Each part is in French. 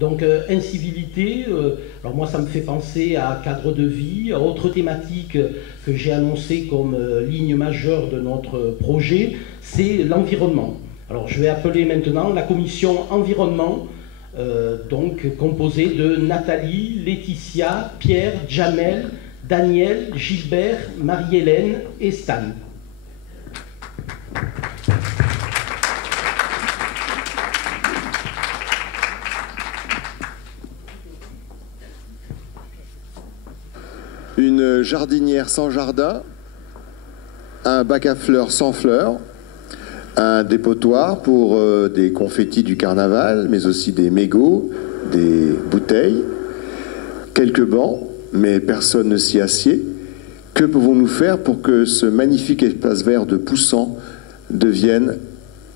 Donc incivilité, alors moi ça me fait penser à cadre de vie, à autre thématique que j'ai annoncée comme ligne majeure de notre projet, c'est l'environnement. Alors je vais appeler maintenant la commission environnement, donc composée de Nathalie, Laetitia, Pierre, Jamel, Daniel, Gilbert, Marie-Hélène et Stan. Une jardinière sans jardin, un bac à fleurs sans fleurs, un dépotoir pour des confettis du carnaval, mais aussi des mégots, des bouteilles, quelques bancs, mais personne ne s'y assied. Que pouvons-nous faire pour que ce magnifique espace vert de Poussan devienne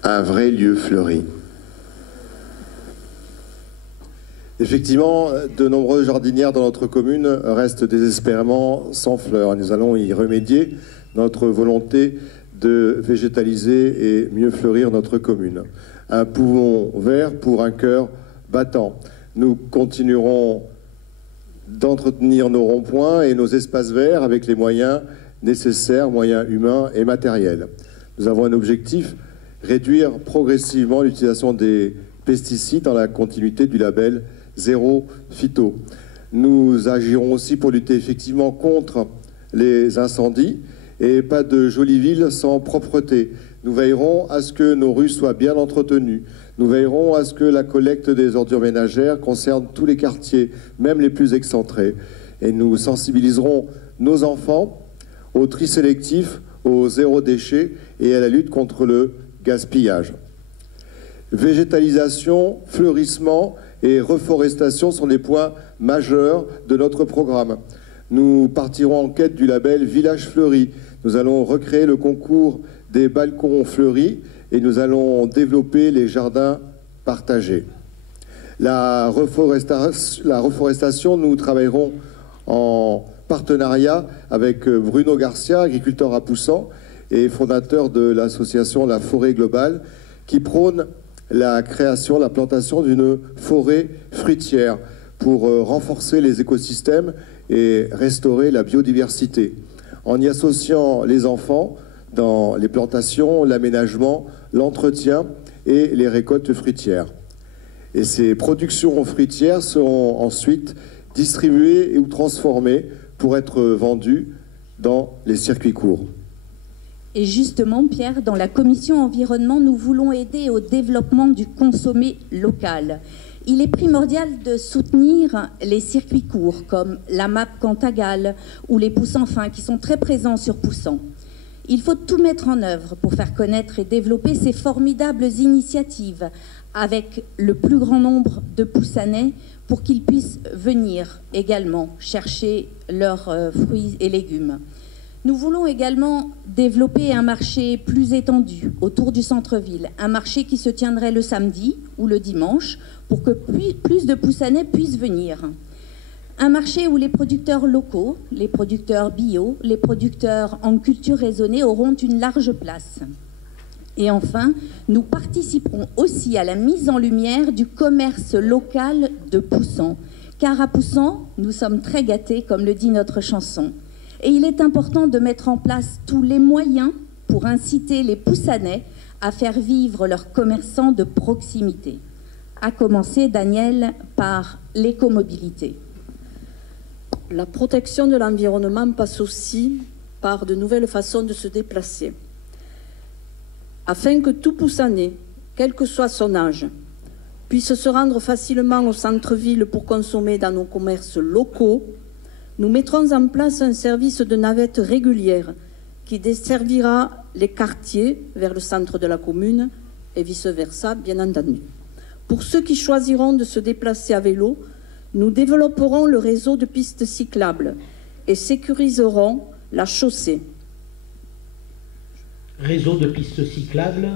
un vrai lieu fleuri? Effectivement, de nombreuses jardinières dans notre commune restent désespérément sans fleurs. Nous allons y remédier, notre volonté de végétaliser et mieux fleurir notre commune. Un poumon vert pour un cœur battant. Nous continuerons d'entretenir nos ronds-points et nos espaces verts avec les moyens nécessaires, moyens humains et matériels. Nous avons un objectif, réduire progressivement l'utilisation des pesticides dans la continuité du label Zéro Phyto. Nous agirons aussi pour lutter effectivement contre les incendies et pas de jolies villes sans propreté. Nous veillerons à ce que nos rues soient bien entretenues. Nous veillerons à ce que la collecte des ordures ménagères concerne tous les quartiers, même les plus excentrés. Et nous sensibiliserons nos enfants au tri sélectif, au zéro déchet et à la lutte contre le gaspillage. Végétalisation, fleurissement et reforestation sont des points majeurs de notre programme. Nous partirons en quête du label Village Fleuri. Nous allons recréer le concours des balcons fleuris et nous allons développer les jardins partagés. La reforestation, nous travaillerons en partenariat avec Bruno Garcia, agriculteur à Poussan et fondateur de l'association La Forêt Globale, qui prône la création, la plantation d'une forêt fruitière pour renforcer les écosystèmes et restaurer la biodiversité, en y associant les enfants dans les plantations, l'aménagement, l'entretien et les récoltes fruitières. Et ces productions fruitières seront ensuite distribuées ou transformées pour être vendues dans les circuits courts. Et justement, Pierre, dans la commission environnement, nous voulons aider au développement du consommé local. Il est primordial de soutenir les circuits courts comme la MAP Cantagal ou les Poussans Fins qui sont très présents sur Poussan. Il faut tout mettre en œuvre pour faire connaître et développer ces formidables initiatives avec le plus grand nombre de Poussanais pour qu'ils puissent venir également chercher leurs fruits et légumes. Nous voulons également développer un marché plus étendu autour du centre-ville, un marché qui se tiendrait le samedi ou le dimanche pour que plus de Poussanais puissent venir. Un marché où les producteurs locaux, les producteurs bio, les producteurs en culture raisonnée auront une large place. Et enfin, nous participerons aussi à la mise en lumière du commerce local de Poussan, car à Poussan, nous sommes très gâtés, comme le dit notre chanson. Et il est important de mettre en place tous les moyens pour inciter les Poussanais à faire vivre leurs commerçants de proximité. À commencer, Daniel, par l'écomobilité. La protection de l'environnement passe aussi par de nouvelles façons de se déplacer. Afin que tout Poussanais, quel que soit son âge, puisse se rendre facilement au centre-ville pour consommer dans nos commerces locaux, nous mettrons en place un service de navette régulière qui desservira les quartiers vers le centre de la commune et vice-versa, bien entendu. Pour ceux qui choisiront de se déplacer à vélo, nous développerons le réseau de pistes cyclables et sécuriserons la chaussée. Réseau de pistes cyclables,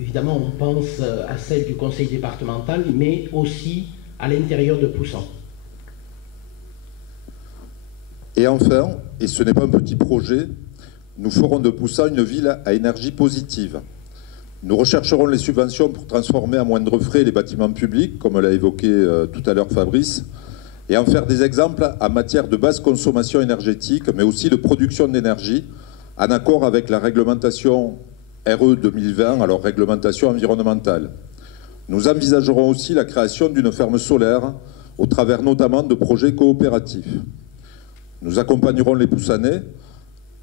évidemment on pense à celle du conseil départemental, mais aussi à l'intérieur de Poussan. Et enfin, et ce n'est pas un petit projet, nous ferons de Poussan une ville à énergie positive. Nous rechercherons les subventions pour transformer à moindre frais les bâtiments publics, comme l'a évoqué tout à l'heure Fabrice, et en faire des exemples en matière de basse consommation énergétique, mais aussi de production d'énergie, en accord avec la réglementation RE 2020, alors réglementation environnementale. Nous envisagerons aussi la création d'une ferme solaire, au travers notamment de projets coopératifs. Nous accompagnerons les Poussanais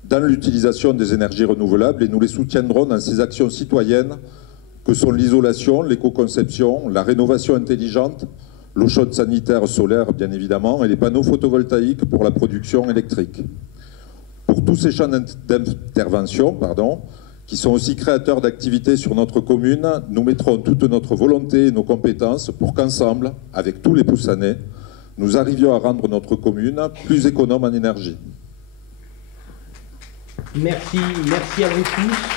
dans l'utilisation des énergies renouvelables et nous les soutiendrons dans ces actions citoyennes que sont l'isolation, l'éco-conception, la rénovation intelligente, l'eau chaude sanitaire solaire bien évidemment et les panneaux photovoltaïques pour la production électrique. Pour tous ces champs d'intervention, qui sont aussi créateurs d'activités sur notre commune, nous mettrons toute notre volonté et nos compétences pour qu'ensemble, avec tous les Poussanais, nous arrivions à rendre notre commune plus économe en énergie. Merci à vous tous.